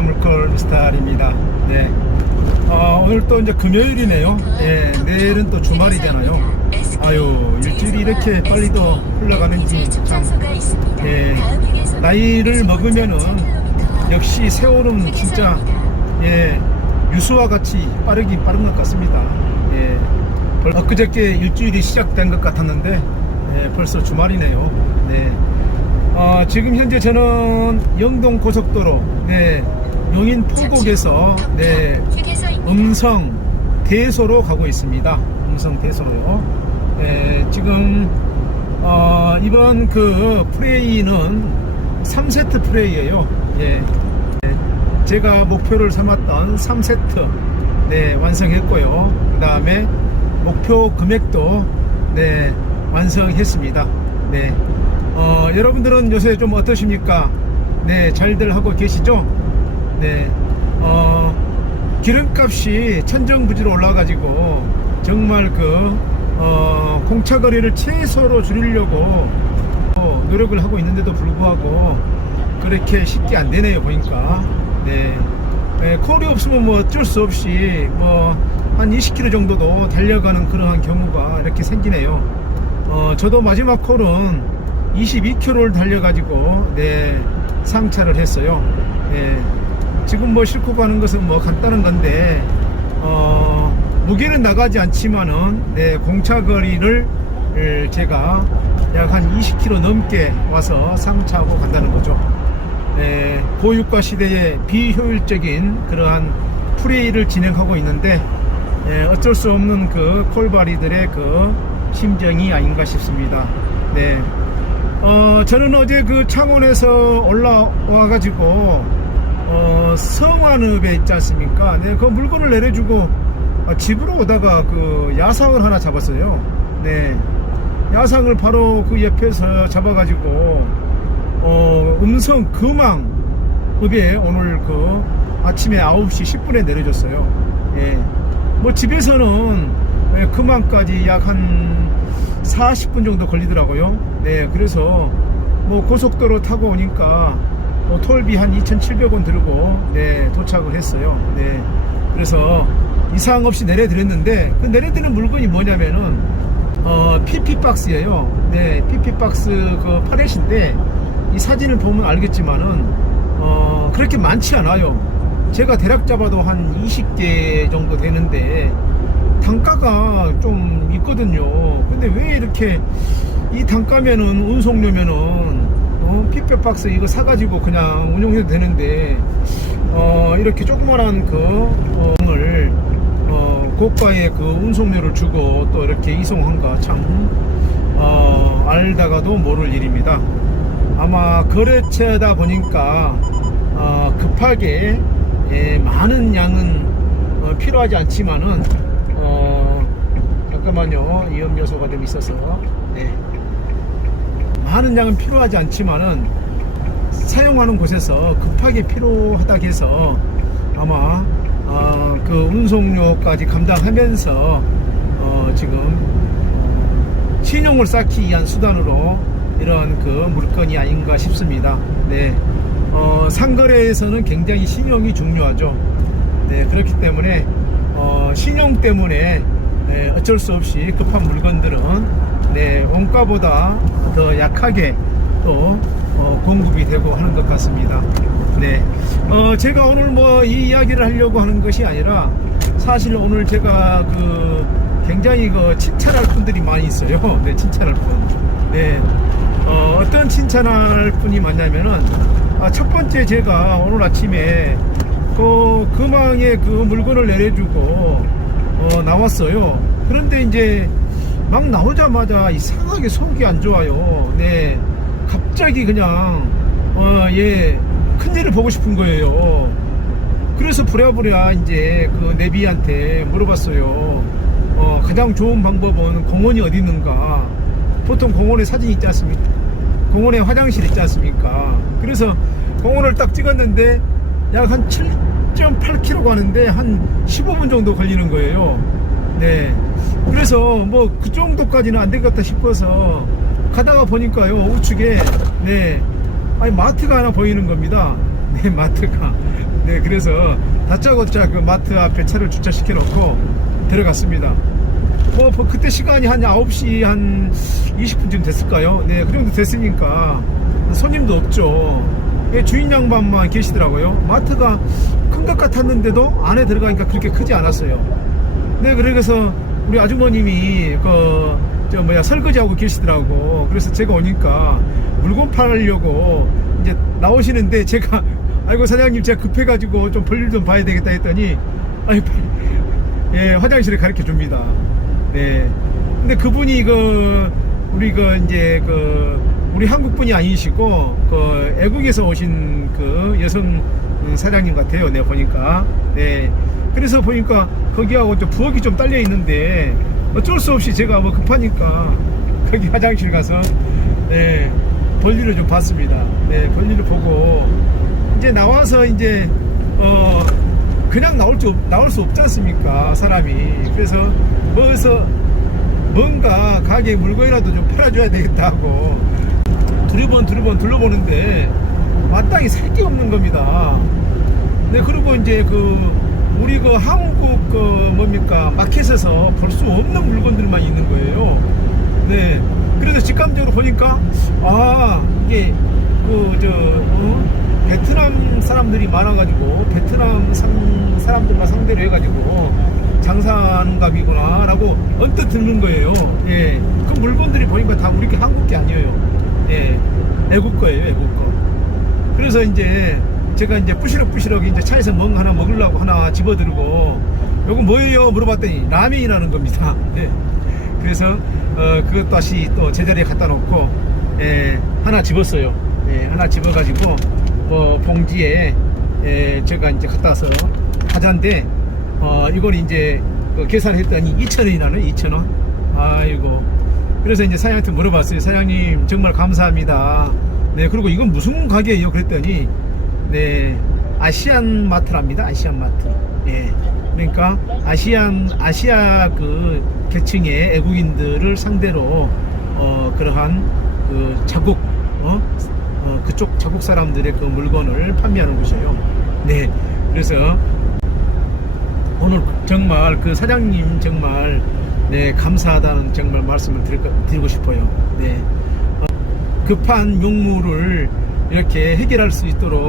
물콜 미스터입니다. 네. 어, 오늘 또 이제 금요일이네요. 예, 내일은 또 주말이잖아요. 아유, 일주일이 이렇게 빨리 또 흘러가는지 참, 예, 나이를 먹으면은 역시 세월은 진짜, 예, 유수와 같이 빠르긴 빠른 것 같습니다. 예, 벌- 엊그저께 일주일이 시작된 것 같았는데, 예, 벌써 주말이네요. 네. 어, 지금 현재 저는 영동 고속도로, 네, 용인 포곡에서, 네, 음성 대소로 가고 있습니다. 음성 대소로요. 네, 지금 어, 이번 그 프레이는 3세트 프레이예요. 예. 예, 제가 목표를 삼았던 3세트 네, 완성했고요. 그 다음에 목표 금액도 네, 완성했습니다. 네. 어, 여러분들은 요새 좀 어떠십니까? 네, 잘들 하고 계시죠? 네. 어, 기름값이 천정부지로 올라가지고 정말 그 어, 공차거리를 최소로 줄이려고 어, 노력을 하고 있는데도 불구하고 그렇게 쉽게 안 되네요 보니까 네. 네, 콜이 없으면 뭐 어쩔 수 없이 뭐 한 20km 정도도 달려가는 그러한 경우가 이렇게 생기네요. 어, 저도 마지막 콜은 22km를 달려가지고 네 상차를 했어요. 예. 지금 뭐 싣고 가는 것은 뭐 간단한 건데 어, 무게는 나가지 않지만은 네, 공차 거리를 에, 제가 약 한 20km 넘게 와서 상차하고 간다는 거죠. 네, 고유가 시대에 비효율적인 그러한 프레이를 진행하고 있는데 예, 어쩔 수 없는 그 콜바리들의 그 심정이 아닌가 싶습니다. 네. 어, 저는 어제 그 창원에서 올라와가지고, 어, 성완읍에 있지 않습니까? 네, 그 물건을 내려주고, 아, 집으로 오다가 그 야상을 하나 잡았어요. 네. 야상을 바로 그 옆에서 잡아가지고, 어, 음성 금왕읍에 오늘 그 아침에 9시 10분에 내려줬어요. 예. 뭐 집에서는 예, 금왕까지 약 한 40분 정도 걸리더라고요. 네, 그래서 뭐 고속도로 타고 오니까 뭐 톨비 한 2,700원 들고 네, 도착을 했어요. 네. 그래서 이상 없이 내려드렸는데 그 내려드는 물건이 뭐냐면은 어, PP 박스예요. 네, PP 박스 그 파렛인데 이 사진을 보면 알겠지만은 어, 그렇게 많지 않아요. 제가 대략 잡아도 한 20개 정도 되는데 단가가 좀 있거든요. 근데 왜 이렇게 이 단가면은 운송료면은 어, 피뼈 박스 이거 사가지고 그냥 운용해도 되는데 어, 이렇게 조그만한 그 어, 을 어, 고가의 그 운송료를 주고 또 이렇게 이송한가 참 어, 알다가도 모를 일입니다. 아마 거래처다 보니까 어, 급하게 예, 많은 양은 어, 필요하지 않지만은 어, 잠깐만요 위험 요소가 좀 있어서 네. 많은 양은 필요하지 않지만은 사용하는 곳에서 급하게 필요하다 해서 아마 어, 그 운송료까지 감당하면서 어, 지금 어, 신용을 쌓기 위한 수단으로 이런 그 물건이 아닌가 싶습니다. 네. 어, 상거래에서는 굉장히 신용이 중요하죠. 네, 그렇기 때문에 어, 신용 때문에 네, 어쩔 수 없이 급한 물건들은 네, 원가보다 더 약하게 또 어, 공급이 되고 하는 것 같습니다. 네, 어, 제가 오늘 뭐 이 이야기를 하려고 하는 것이 아니라 사실 오늘 제가 그 굉장히 그 칭찬할 분들이 많이 있어요. 네, 칭찬할 분. 네, 어, 어떤 칭찬할 분이 많냐면은 아, 첫 번째 제가 오늘 아침에 그 금왕에 그 물건을 내려주고 어, 나왔어요. 그런데 이제 막 나오자마자 이상하게 속이 안 좋아요. 네, 갑자기 그냥 어, 예, 큰일을 보고 싶은 거예요. 그래서 부랴부랴 이제 그 내비한테 물어봤어요. 어, 가장 좋은 방법은 공원이 어디 있는가? 보통 공원에 사진 있지 않습니까? 공원에 화장실 있지 않습니까? 그래서 공원을 딱 찍었는데 약 한 7.8km 가는데 한 15분 정도 걸리는 거예요. 네. 그래서 뭐 그 정도까지는 안 되겠다 싶어서 가다가 보니까요, 우측에, 네. 아니, 마트가 하나 보이는 겁니다. 네, 마트가. 네, 그래서 다짜고짜 그 마트 앞에 차를 주차시켜 놓고 들어갔습니다. 뭐, 뭐 그때 시간이 한 9시 한 20분쯤 됐을까요? 네, 그 정도 됐으니까 손님도 없죠. 예, 주인 양반만 계시더라고요. 마트가 큰 것 같았는데도 안에 들어가니까 그렇게 크지 않았어요. 네, 그래서 우리 아주머님이 그, 저 뭐야, 설거지하고 계시더라고. 그래서 제가 오니까 물건 팔려고 이제 나오시는데 제가, 아이고, 사장님, 제가 급해가지고 좀 볼일 좀 봐야 되겠다 했더니, 빨리, 예, 화장실에 가르쳐 줍니다. 네. 근데 그분이 그, 우리 그, 이제 그, 우리 한국 분이 아니시고, 그, 애국에서 오신 그 여성 음, 사장님 같아요. 내가 보니까. 네. 그래서 보니까 거기하고 좀 부엌이 좀 딸려 있는데, 어쩔 수 없이 제가 뭐 급하니까, 거기 화장실 가서, 네, 볼일을 좀 봤습니다. 네, 볼일을 보고, 이제 나와서 이제, 어, 그냥 나올 수, 없- 나올 수 없지 않습니까? 사람이. 그래서, 뭐서 뭔가 가게 물건이라도 좀 팔아줘야 되겠다 하고, 두리번 두리번 둘러보는데, 마땅히 살 게 없는 겁니다. 네, 그리고 이제 그, 우리 그 한국 그 뭡니까, 마켓에서 볼 수 없는 물건들만 있는 거예요. 네. 그래서 직감적으로 보니까, 아, 이게, 그, 저, 어? 베트남 사람들이 많아가지고, 베트남 상, 사람들만 상대로 해가지고, 장사하는 값이구나, 라고 언뜻 듣는 거예요. 예. 그 물건들이 보니까 다 우리 게 한국 게 아니에요. 예. 애국 거예요, 애국 거. 그래서 이제 제가 이제 부시럭부시럭 이제 차에서 뭔가 하나 먹으려고 하나 집어들고 요거 뭐예요 물어봤더니 라면이라는 겁니다. 네. 그래서 어 그것 다시 또 제자리에 갖다 놓고 예, 하나 집었어요. 예, 하나 집어가지고 뭐 봉지에 예, 제가 이제 갖다 와서 과자인데 어 이걸 이제 그 계산했더니 2,000원이 나네 2,000원. 아이고 그래서 이제 사장님한테 물어봤어요. 사장님 정말 감사합니다. 네 그리고 이건 무슨 가게예요? 그랬더니 네 아시안 마트랍니다. 아시안 마트. 예. 그러니까 아시안 아시아 그 계층의 애국인들을 상대로 어 그러한 그 자국 어, 어 그쪽 자국 사람들의 그 물건을 판매하는 곳이에요. 네. 그래서 오늘 정말 그 사장님 정말 네 감사하다는 정말 말씀을 드릴, 거- 드리고 싶어요. 네 어, 급한 용무를 이렇게 해결할 수 있도록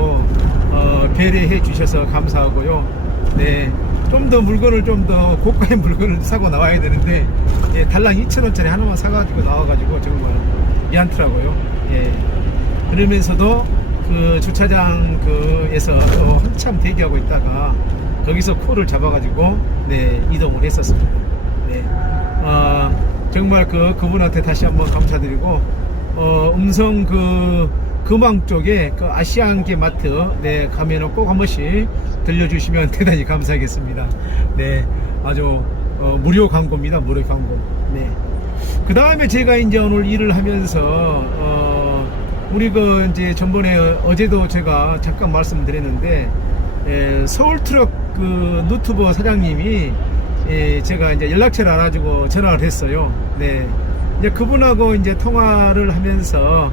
어, 배려해 주셔서 감사하고요. 네. 좀 더 물건을 좀 더 고가의 물건을 사고 나와야 되는데 예, 달랑 2,000원짜리 하나만 사가지고 나와가지고 정말 미안더라고요. 예. 그러면서도 그 주차장 그에서 또 한참 대기하고 있다가 거기서 코를 잡아가지고 네 이동을 했었습니다. 네, 아 정말 그 그분한테 다시 한번 감사드리고 어 음성 그 금왕 쪽에 그 아시안계 마트 네 가면은 꼭 한 번씩 들려주시면 대단히 감사하겠습니다. 네, 아주 어, 무료 광고입니다. 무료 광고. 네. 그 다음에 제가 이제 오늘 일을 하면서 어, 우리 그 이제 전번에 어제도 제가 잠깐 말씀드렸는데 에, 서울 트럭 그 유튜버 사장님이 에, 제가 이제 연락처를 알아주고 전화를 했어요. 네. 이제 그분하고 이제 통화를 하면서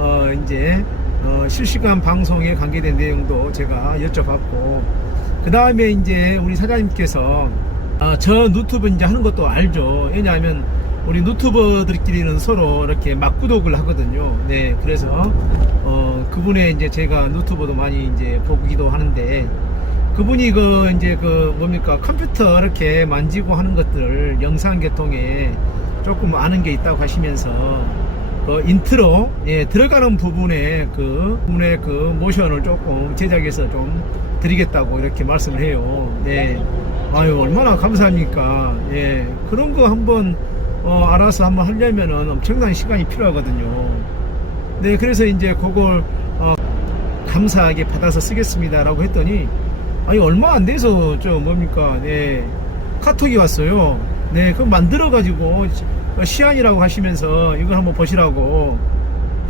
어 이제 어, 실시간 방송에 관계된 내용도 제가 여쭤봤고 그 다음에 이제 우리 사장님께서 아, 저 유튜브 이제 하는 것도 알죠. 왜냐하면 우리 유튜버들끼리는 서로 이렇게 막구독을 하거든요. 네, 그래서 어, 그분의 이제 제가 유튜버도 많이 이제 보기도 하는데 그분이 그 이제 그 뭡니까 컴퓨터 이렇게 만지고 하는 것들 영상 계통에 조금 아는 게 있다고 하시면서 그 인트로 예, 들어가는 부분에 그 부분에 그 모션을 조금 제작해서 좀 드리겠다고 이렇게 말씀을 해요. 네. 아유 얼마나 감사합니까. 예. 그런 거 한번 어, 알아서 한번 하려면은 엄청난 시간이 필요하거든요. 네, 그래서 이제 그걸 어, 감사하게 받아서 쓰겠습니다라고 했더니 아니 얼마 안 돼서 저 뭡니까 네 카톡이 왔어요 네 그거 만들어 가지고 시안이라고 하시면서 이걸 한번 보시라고.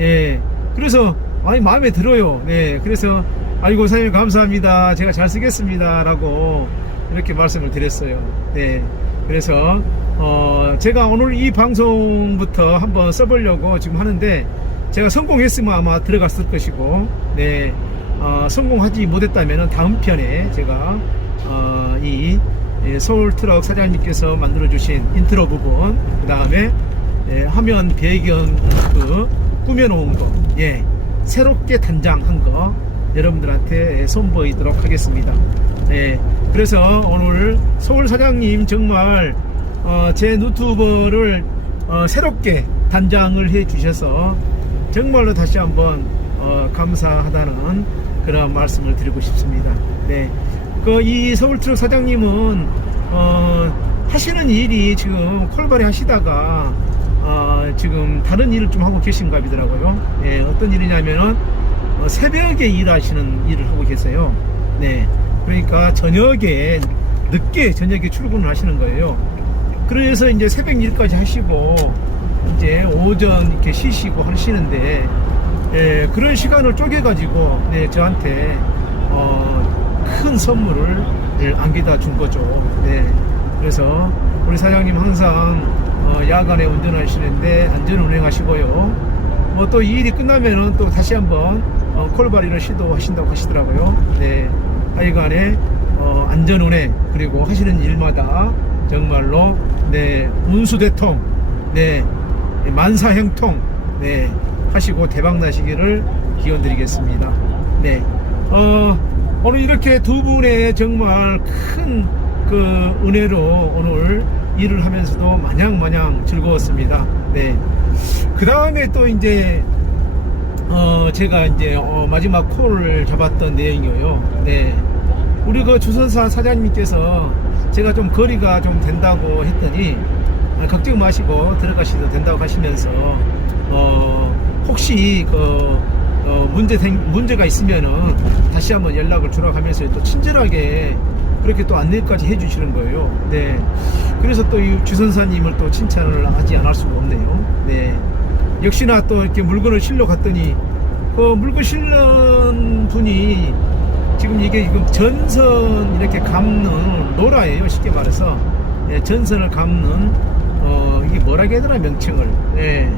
예. 그래서 아니 마음에 들어요. 네 그래서 아이고 사장님 감사합니다. 제가 잘 쓰겠습니다 라고 이렇게 말씀을 드렸어요. 네. 그래서 어 제가 오늘 이 방송부터 한번 써보려고 지금 하는데 제가 성공했으면 아마 들어갔을 것이고 네. 어, 성공하지 못했다면 다음 편에 제가 어, 이 예, 서울 트럭 사장님께서 만들어 주신 인트로 부분 그 다음에 예, 화면 배경 그 꾸며놓은 거 예, 새롭게 단장한 거 여러분들한테 선보이도록 하겠습니다. 예, 그래서 오늘 서울 사장님 정말 어, 제 유튜버를 어, 새롭게 단장을 해 주셔서 정말로 다시 한번 어, 감사하다는 그런 말씀을 드리고 싶습니다. 네. 그 이 서울트럭 사장님은 어, 하시는 일이 지금 콜바리 하시다가 어, 지금 다른 일을 좀 하고 계신가 보더라고요. 예, 어떤 일이냐면은 어, 새벽에 일하시는 일을 하고 계세요. 네. 그러니까 저녁에 늦게 저녁에 출근을 하시는 거예요. 그래서 이제 새벽 일까지 하시고 이제 오전 이렇게 쉬시고 하시는데 예, 그런 시간을 쪼개가지고 네, 저한테 어, 큰 선물을 예, 안겨다 준 거죠. 네. 그래서 우리 사장님 항상 어, 야간에 운전하시는데 안전 운행하시고요. 뭐 또 이 일이 끝나면은 또 다시 한번 어, 콜바리를 시도하신다고 하시더라고요. 네. 하여간에 어, 안전 운행 그리고 하시는 일마다 정말로 네 운수대통 네 만사형통 네 하시고 대박 나시기를 기원드리겠습니다. 네. 어, 오늘 이렇게 두 분의 정말 큰 그 은혜로 오늘 일을 하면서도 마냥 마냥 즐거웠습니다. 네. 그 다음에 또 이제 어 제가 이제 어, 마지막 콜을 잡았던 내용이에요. 네. 우리 그 주선사 사장님께서 제가 좀 거리가 좀 된다고 했더니 아, 걱정 마시고 들어가셔도 된다고 하시면서 어 혹시 그 어, 문제 생- 문제가 있으면은 다시 한번 연락을 주라 하면서 또 친절하게 그렇게 또 안내까지 해주시는 거예요. 네. 그래서 또 이 주선사님을 또 칭찬을 하지 않을 수가 없네요. 네. 역시나 또 이렇게 물건을 실러 갔더니 그 물건 실는 분이 지금 이게 지금 전선 이렇게 감는 노라예요. 쉽게 말해서 예, 전선을 감는 어 이게 뭐라 해야 되나 명칭을 예.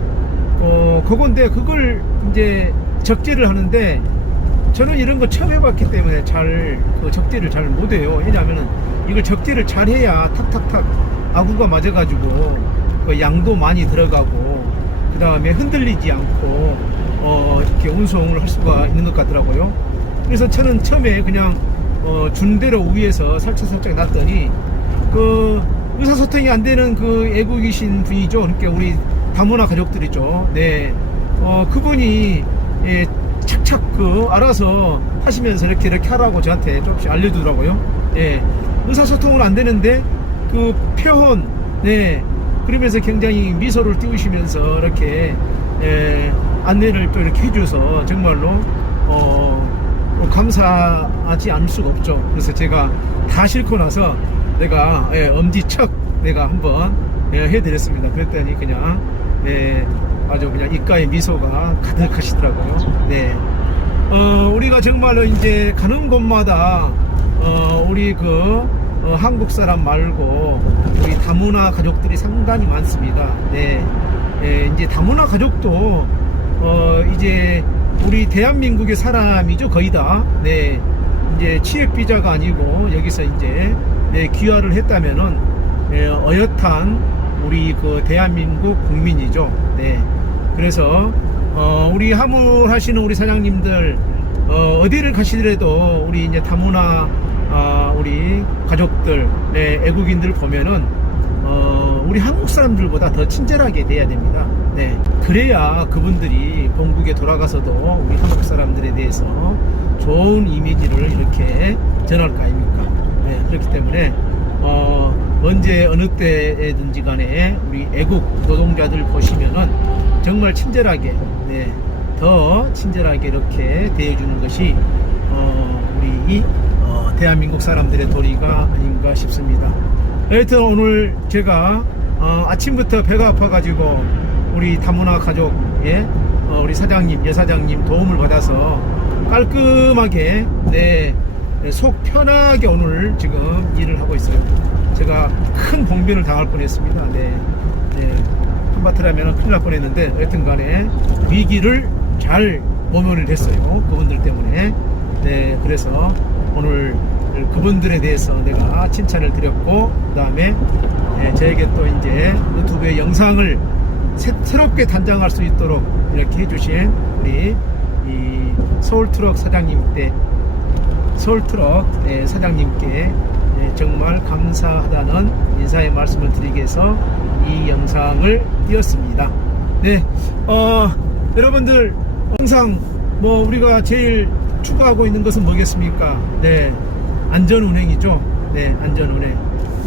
어 그건데 그걸 이제 적재를 하는데 저는 이런 거 처음 해봤기 때문에 잘 그 적재를 잘 못해요. 왜냐하면은 이걸 적재를 잘 해야 탁탁탁 아구가 맞아가지고 그 양도 많이 들어가고 그 다음에 흔들리지 않고 어 이렇게 운송을 할 수가 있는 것 같더라고요. 그래서 저는 처음에 그냥 어 준대로 위에서 살짝 살짝 놨더니 그 의사소통이 안 되는 그 애국이신 분이죠. 그러니까 우리 다문화 가족들이죠. 네. 어, 그분이, 예, 착착 그, 알아서 하시면서 이렇게 이렇게 하라고 저한테 조금씩 알려주더라고요. 예. 의사소통은 안 되는데, 그 표현, 네. 그러면서 굉장히 미소를 띄우시면서 이렇게, 예, 안내를 또 이렇게 해줘서 정말로, 어, 뭐 감사하지 않을 수가 없죠. 그래서 제가 다 싫고 나서 내가 예, 엄지척 내가 한번 예, 해드렸습니다. 그랬더니 그냥 네, 아주 그냥 입가에 미소가 가득하시더라고요. 네. 어, 우리가 정말로 이제 가는 곳마다 어, 우리 그 어, 한국 사람 말고 우리 다문화 가족들이 상당히 많습니다. 네. 예, 이제 다문화 가족도 어, 이제 우리 대한민국의 사람이죠 거의 다. 네. 이제 취업 비자가 아니고 여기서 이제 네, 귀화를 했다면은 예, 어엿한 우리 그 대한민국 국민이죠. 네. 그래서 어, 우리 화물하시는 우리 사장님들 어, 어디를 가시더라도 우리 이제 다문화 아, 우리 가족들, 네, 애국인들 보면은 어, 우리 한국 사람들보다 더 친절하게 돼야 됩니다. 네. 그래야 그분들이 본국에 돌아가서도 우리 한국 사람들에 대해서 좋은 이미지를 이렇게 전할 거 아닙니까? 네. 그렇기 때문에, 어, 언제 어느 때든지 간에 우리 애국 노동자들 보시면은 정말 친절하게, 네. 더 친절하게 이렇게 대해주는 것이, 어, 우리 이, 어, 대한민국 사람들의 도리가 아닌가 싶습니다. 여하튼 오늘 제가 어, 아침부터 배가 아파가지고 우리 다문화 가족 예 어, 우리 사장님 여사장님 도움을 받아서 깔끔하게 네, 네, 속 편하게 오늘 지금 일을 하고 있어요. 제가 큰 봉변을 당할 뻔했습니다. 네, 네. 한바트라면 큰일 날 뻔했는데 여튼 간에 위기를 잘 모면을 했어요. 그분들 때문에 네, 그래서 오늘 그분들에 대해서 내가 칭찬을 드렸고, 그 다음에 저에게 또 이제 유튜브에 영상을 새, 새롭게 단장할 수 있도록 이렇게 해주신 우리 이 서울트럭 사장님께 서울트럭 네, 사장님께 네, 정말 감사하다는 인사의 말씀을 드리기 위해서 이 영상을 띄웠습니다. 네, 어, 여러분들 항상 뭐 우리가 제일 추구하고 있는 것은 뭐겠습니까? 네, 안전 운행이죠. 네, 안전 운행.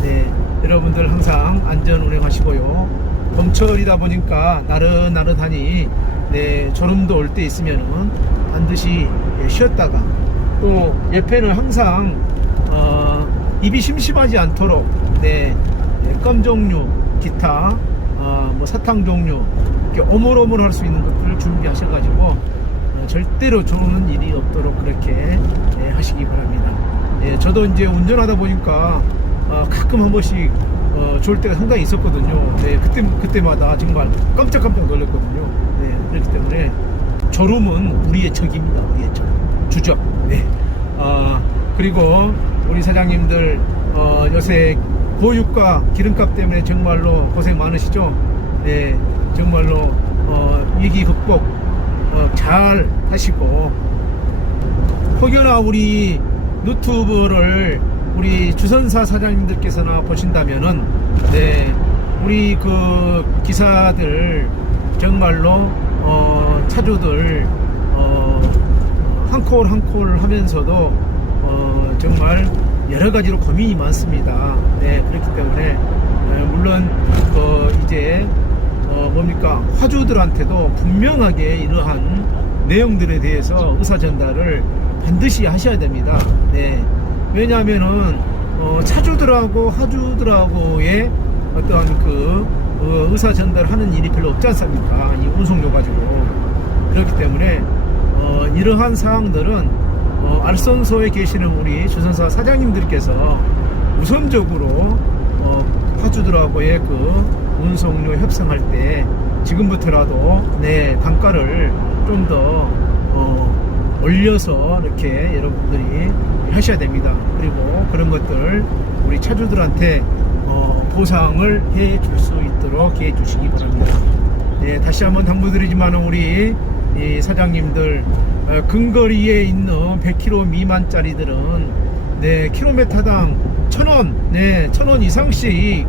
네, 여러분들 항상 안전 운행하시고요. 봄철이다 보니까 나른나른하니 네, 졸음도 올 때 있으면은 반드시 예, 쉬었다가 또 옆에는 항상 어, 입이 심심하지 않도록 네, 네, 껌 종류, 기타, 어, 뭐 사탕 종류 이렇게 오물오물 할 수 있는 것들을 준비하셔가지고 어, 절대로 좋은 일이 없도록 그렇게 예, 하시기 바랍니다. 예, 저도 이제 운전하다 보니까 어, 가끔 한 번씩 어, 좋을 때가 상당히 있었거든요. 네, 그때 그때마다 정말 깜짝깜짝 놀랐거든요. 네, 그렇기 때문에 졸음은 우리의 적입니다. 우리의 적. 주적. 네. 어, 그리고 우리 사장님들 어, 요새 보육과 기름값 때문에 정말로 고생 많으시죠? 네, 정말로 어, 위기 극복 어, 잘 하시고 혹여나 우리 유튜브를 우리 주선사 사장님들께서나 보신다면은 네 우리 그 기사들 정말로 어 차주들 어 한콜 한 콜 하면서도 어 정말 여러 가지로 고민이 많습니다. 네 그렇기 때문에 에, 물론 어 이제 어 뭡니까 화주들한테도 분명하게 이러한 내용들에 대해서 의사 전달을 반드시 하셔야 됩니다. 네. 왜냐하면은 어, 차주들하고 하주들하고의 어떤 그 어, 의사 전달하는 일이 별로 없지 않습니까? 이 운송료 가지고 그렇기 때문에 어, 이러한 사항들은 어, 알선소에 계시는 우리 주선사 사장님들께서 우선적으로 어, 화주들하고의 그 운송료 협상할 때 지금부터라도 네 단가를 좀더 어, 올려서 이렇게 여러분들이 하셔야 됩니다. 그리고 그런 것들 우리 차주들한테 어, 보상을 해 줄 수 있도록 해 주시기 바랍니다. 네, 다시 한번 당부드리지만 우리 이 사장님들 어, 근거리에 있는 100km 미만짜리들은 네, 킬로미터당 1000원, 네, 1000원 이상씩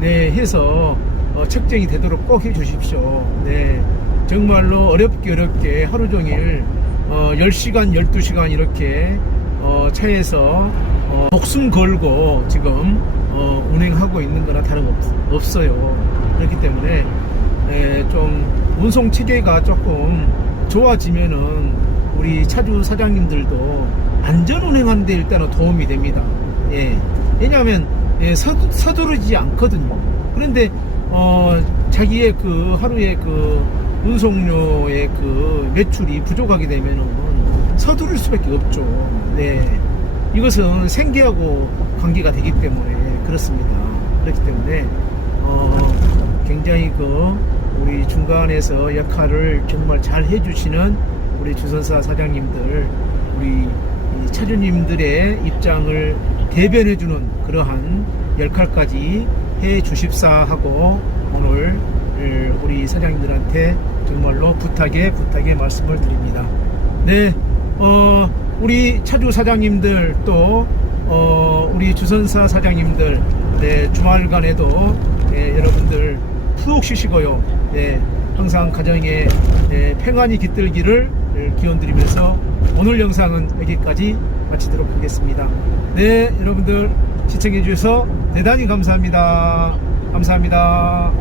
네, 해서 어, 책정이 되도록 꼭 해 주십시오. 네. 정말로 어렵게 어렵게 하루 종일 어, 10시간, 12시간 이렇게 어, 차에서 어, 목숨 걸고 지금 어, 운행하고 있는 거나 다름없, 어요 그렇기 때문에 에, 좀 운송 체계가 조금 좋아지면은 우리 차주 사장님들도 안전 운행하는 데 일단은 도움이 됩니다. 예. 왜냐하면 예, 서두, 서두르지 않거든요. 그런데 어, 자기의 그 하루의 그 운송료의 그 매출이 부족하게 되면은 서두를 수밖에 없죠. 네. 이것은 생계하고 관계가 되기 때문에 그렇습니다. 그렇기 때문에 어, 굉장히 그 우리 중간에서 역할을 정말 잘 해주시는 우리 주선사 사장님들, 우리 차주님들의 입장을 대변해주는 그러한 역할까지 해 주십사 하고 오늘 우리 사장님들한테 정말로 부탁에 부탁의 말씀을 드립니다. 네, 어, 우리 차주 사장님들 또 어, 우리 주선사 사장님들 네, 주말간에도 네, 여러분들 푹 쉬시고요. 네, 항상 가정에 네, 평안히 깃들기를 기원 드리면서 오늘 영상은 여기까지 마치도록 하겠습니다. 네, 여러분들 시청해 주셔서 대단히 감사합니다. 감사합니다.